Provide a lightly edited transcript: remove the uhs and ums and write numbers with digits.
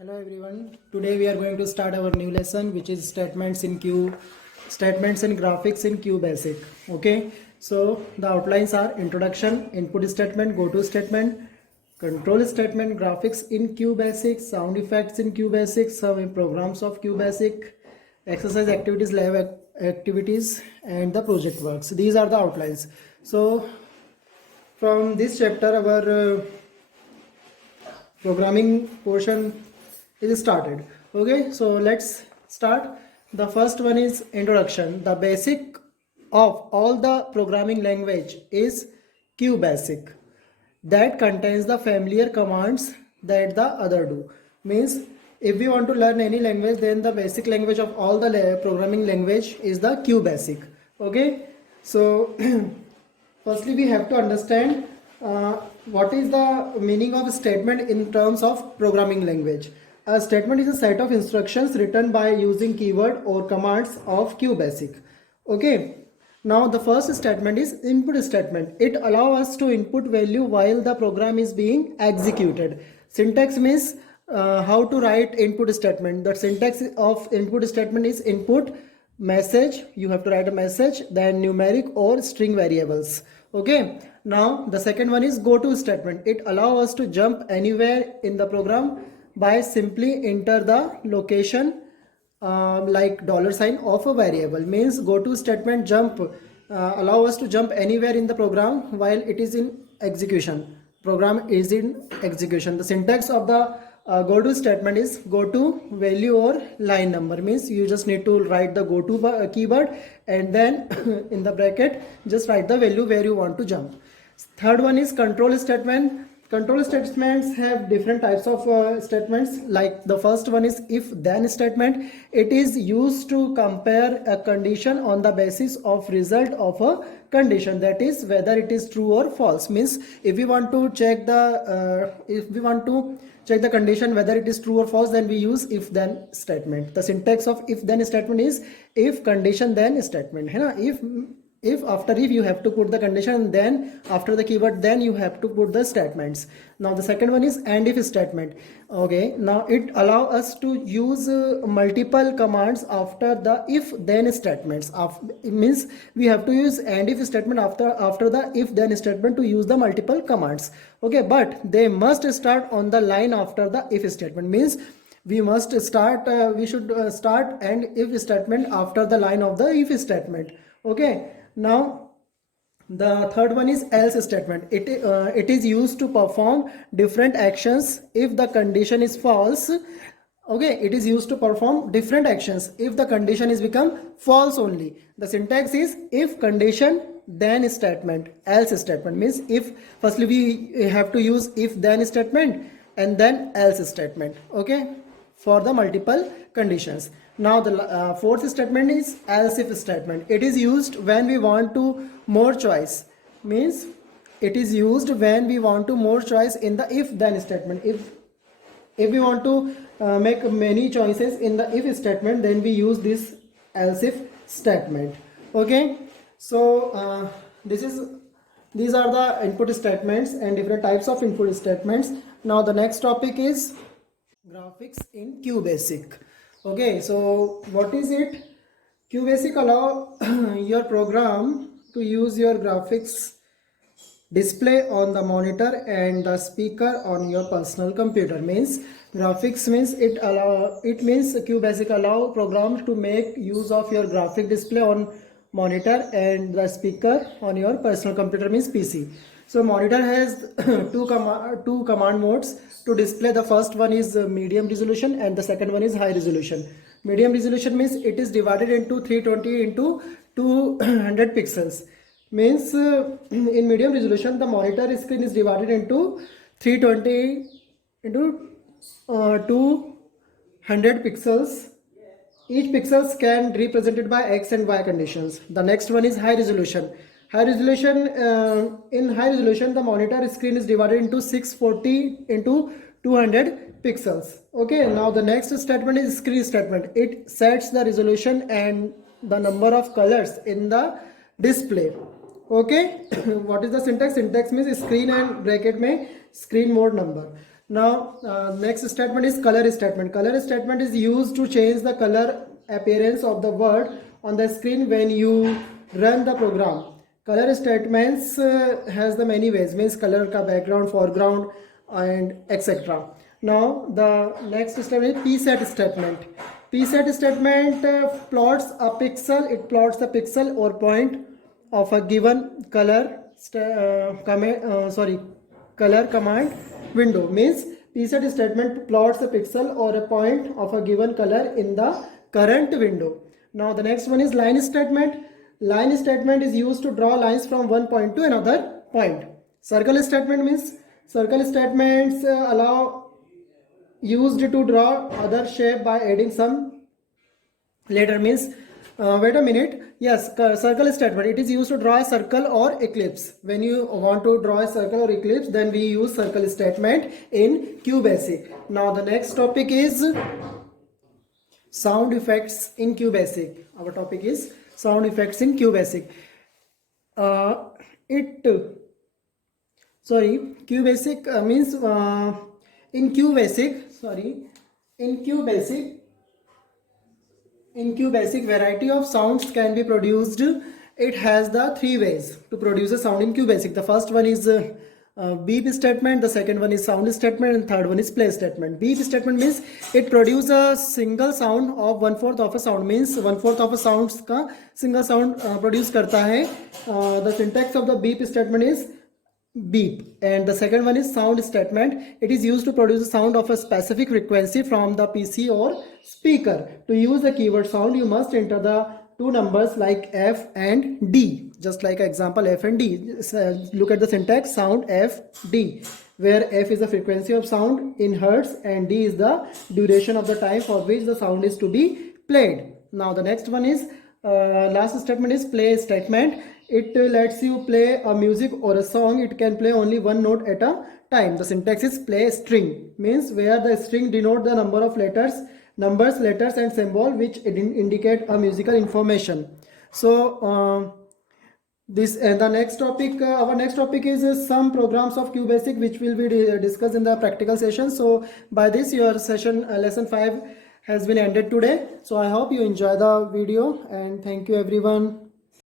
Hello everyone. Today we are going to start our new lesson, which is statements and graphics in QBasic. Okay. So the outlines are introduction, input statement, go to statement, control statement, graphics in QBasic, sound effects in QBasic, some programs of QBasic, exercise activities, lab activities, and the project works. These are the outlines. So from this chapter, our programming portion is started. Okay, so let's start. The first one is introduction. The basic of all the programming language is QBasic, that contains the familiar commands that the other do. Means if we want to learn any language, then the basic language of all the programming language is the QBasic. Okay, so firstly we have to understand what is the meaning of a statement in terms of programming language. A statement is a set of instructions written by using keyword or commands of QBasic. Okay. Now the first statement is input statement. It allows us to input value while the program is being executed. Syntax means how to write input statement. The syntax of input statement is input, message, you have to write a message, then numeric or string variables. Okay. Now the second one is go to statement. It allows us to jump anywhere in the program by simply enter the location like $sign of a variable. Means go to statement jump allow us to jump anywhere in the program while it is in execution. Program is in execution. The syntax of the go to statement is go to value or line number. Means you just need to write the go to keyword and then in the bracket just write the value where you want to jump. Third one is control statement. Control statements have different types of statements. Like the first one is if then statement. It is used to compare a condition on the basis of result of a condition, that is whether it is true or false. Means if we want to check the condition whether it is true or false, then we use if then statement. The syntax of if then statement is if condition then statement. If after if you have to put the condition, and then after the keyword then you have to put the statements. Now the second one is and if statement. Okay, now it allow us to use multiple commands after the if then statements. It means we have to use and if statement after the if then statement to use the multiple commands. Okay, but they must start on the line after the if statement. Means we must start we should start and if statement after the line of the if statement. Okay. Now the third one is else statement. It is used to perform different actions if the condition is false. Okay, it is used to perform different actions if the condition is become false only. The syntax is if condition then statement. Else statement means if firstly we have to use if then statement and then else statement. Okay, for the multiple conditions. Now the fourth statement is else if statement. It is used when we want to more choice. Means it is used when we want to more choice in the if then statement. If we want to make many choices in the if statement, then we use this else if statement. Okay, so these are the input statements and different types of input statements. Now the next topic is graphics in QBasic. Okay, so what is it? QBasic allow your program to use your graphics display on the monitor and the speaker on your personal computer. Means graphics means it means QBasic allow program to make use of your graphic display on monitor and the speaker on your personal computer, means PC. So monitor has two command modes to display. The first one is medium resolution and the second one is high resolution. Medium resolution means it is divided into 320 into 200 pixels. Means in medium resolution the monitor screen is divided into 320 into 200 pixels. Each pixels can be represented by x and y conditions. The next one is high resolution. High resolution in high resolution the monitor screen is divided into 640 into 200 pixels. Okay, now the next statement is screen statement. It sets the resolution and the number of colors in the display. Okay, what is the syntax? Syntax means screen and bracket में screen mode number. Now, next statement is color statement. Color statement is used to change the color appearance of the word on the screen when you run the program. Color statements has the many ways, means color ka background, foreground, and etc. Now, the next statement is pset statement. Pset statement plots a pixel. It plots the pixel or point of a given color color command window. Means pset statement plots a pixel or a point of a given color in the current window. Now the next one is line statement. Line statement is used to draw lines from one point to another point. Circle statement means circle statements allow used to draw other shape by adding some later. Means wait a minute, yes, circle statement, it is used to draw a circle or ellipse. When you want to draw a circle or ellipse, then we use circle statement in QBasic. Now the next topic is sound effects in QBasic. Our topic is sound effects in QBasic. QBasic means in QBasic variety of sounds can be produced. It has the three ways to produce a sound in QBasic. The first one is beep statement, the second one is sound statement, and third one is play statement. Beep statement means it produces a single sound of 1/4 of a sound. Means 1/4 of a sound का single sound produce करता है. The syntax of the beep statement is beep, and the second one is sound statement. It is used to produce a sound of a specific frequency from the PC or speaker. To use the keyword sound, you must enter the two numbers like F and D, just like example F and D. Look at the syntax, sound F D, where F is the frequency of sound in hertz and D is the duration of the time for which the sound is to be played. Now the next one is last statement is play statement. It lets you play a music or a song. It can play only one note at a time. The syntax is play string, means where the string denote the number of numbers, letters and symbol which indicate a musical information. So this and the next topic, our next topic is some programs of QBasic, which will be discussed in the practical session. So by this your session lesson 5 has been ended today. So I hope you enjoy the video, and thank you everyone.